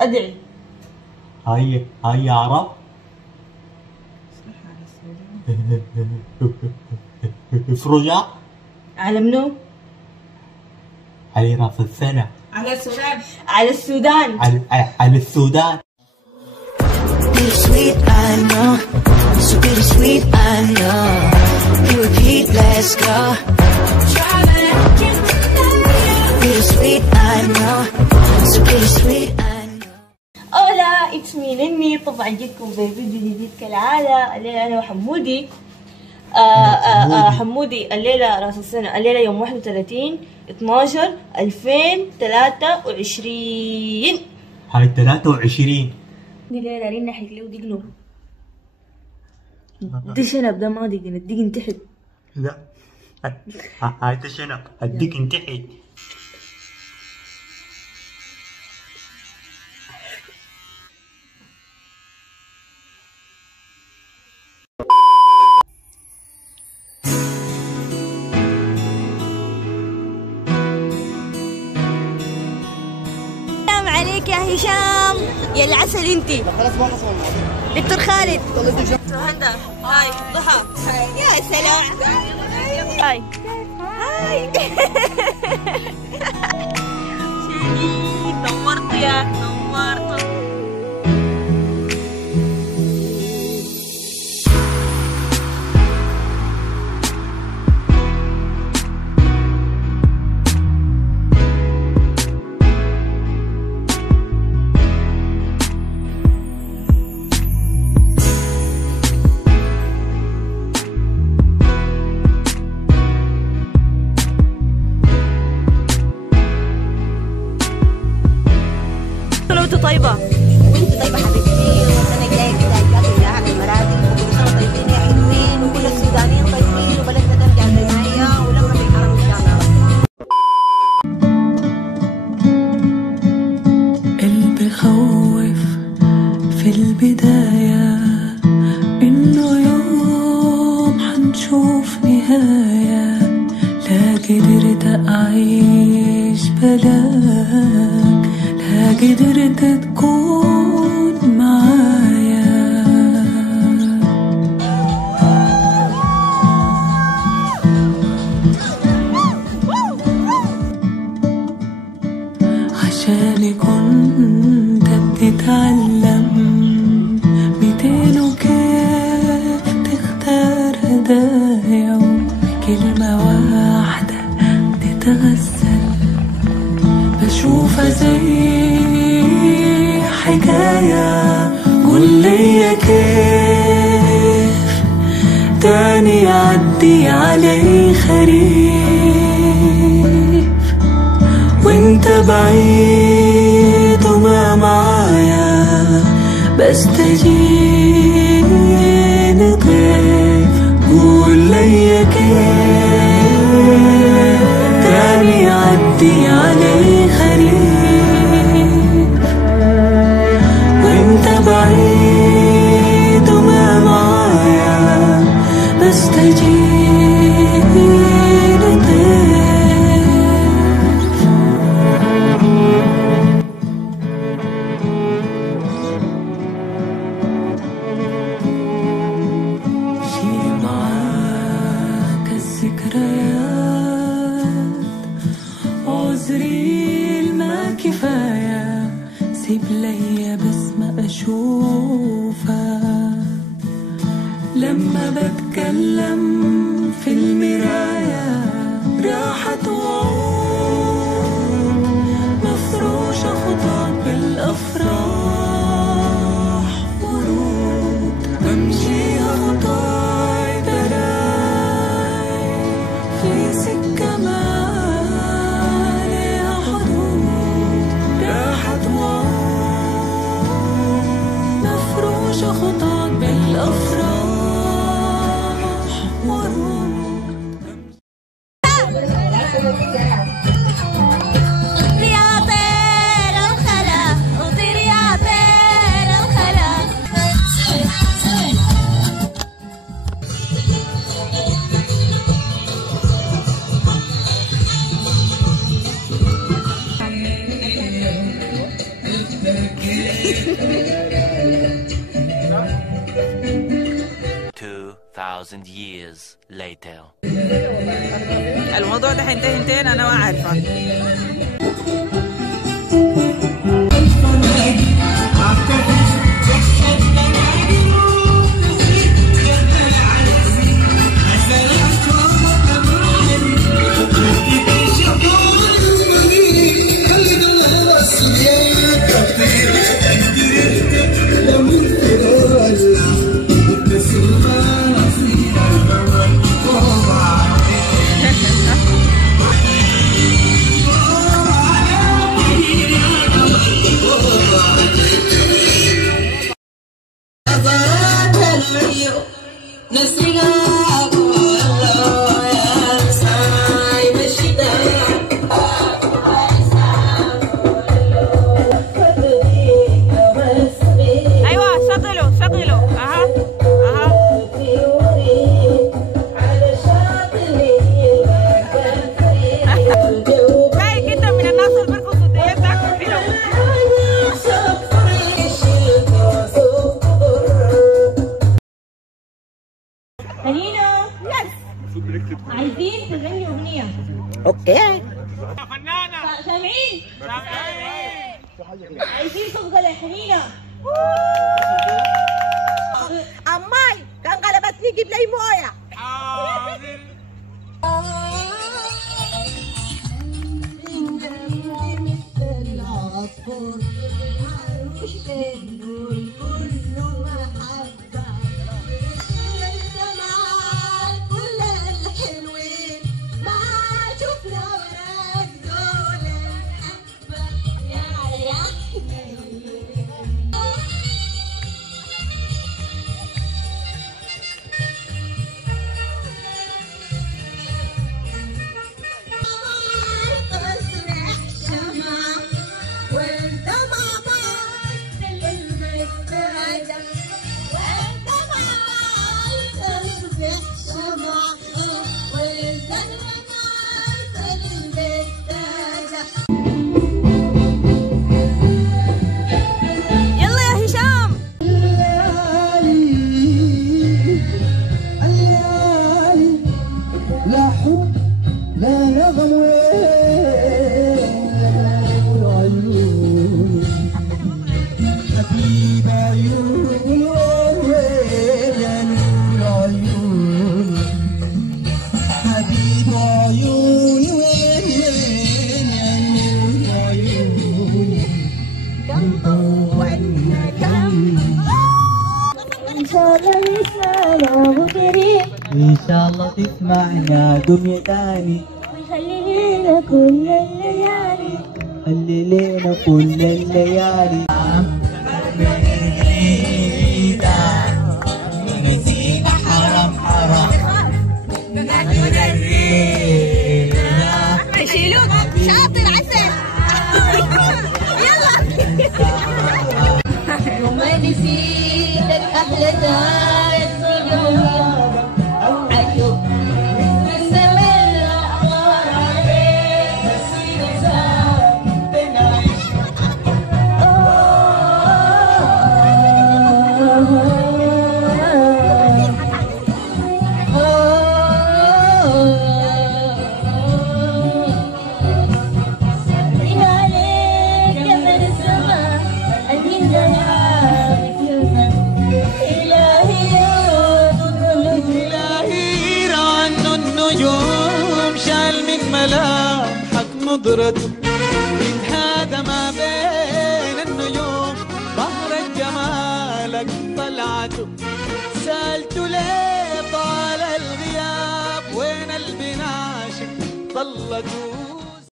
ادعي. هاي عرب. افرجة على منو؟ على راس السنة. على السودان. على السودان. على السودان. Sweet, I know. So bittersweet, I know. You repeat, let's go. Bittersweet, I know. So bittersweet, I know. اولا اتس مي نني. طبعا جيتكم بفيديو جديد كالعادة. الليلة انا وحمودي. حمودي الليلة راس السنة، الليلة يوم 31/12/2023. هاي 23. دي ليلة رينا حيقلو دقنو. دي شنب ده ما دقن، الدقن تحت. لا هاي شنب، اديك انتحي. سلام عليك يا هشام يا العسل انتي. خلاص ما حصل. دكتور خالد. هندا. هاي ضحى. يا سلام. هاي هاي. شيرين نورت يا نورت. طيبة وانت طيبة حبيبتي، والسنة الجاية كده هتلاقي كلها بالمراتب، وكل سنة طيبين يا حلوين، وكل السودانيين طيبين، وبلدنا ترجع زي ما هي ولما في الحرم ان شاء الله. قلبي خوف في البداية إنه يوم حنشوف نهاية، لا قدرت أعيش بلاك، لا قدرت تكون معايا. عشان كنت بتتعلم 200 وكيف تختار هدايا، وكلمة واحدة تتغسل بشوفها زي حكاية. قول لي كيف تاني يعدي علي خريف وانت بعيد وما معايا، بستجيني ضيف. قول لي كيف تاني يعدي علي خريف وانت بعيد وما معايا، بستجيني ضيف. شيل معاك الذكريات، عذري ما كفاية، سيب ليا بس ما أشوفك لما بتكلم في المراية. راحت وعود مفروشة خطاك بالأفراح، ورود بمشيها خطاي دراي في سكة ما لها حدود. راحت وعود مفروشة خطاك بالأفراح، ورود. يا طير الخلا وطير يا طير الخلا. 2,000 years later. الموضوع ده حينتهي انا ما عارفه. عايزين تغني أغنية. اوكي. فنانة. سامعين؟ عايزين تفضل يا حنينة. أماي كان غلبتني جيب لي موية. إن شاء الله تسمعنا دنيا تاني ويخلي لينا كل الليالي خلي لينا كل الليالي نسينا حرام حرام شيلوك شاطر عسل. يلا. وما نسيتك أحلى دار الصدور عيوب الزمان أخبار عليك بس نزار بنعيش نظرته يتهادى ما بين النجوم بحر جمالك طلعته سألته ليه طال الغياب وين البناشك ضلته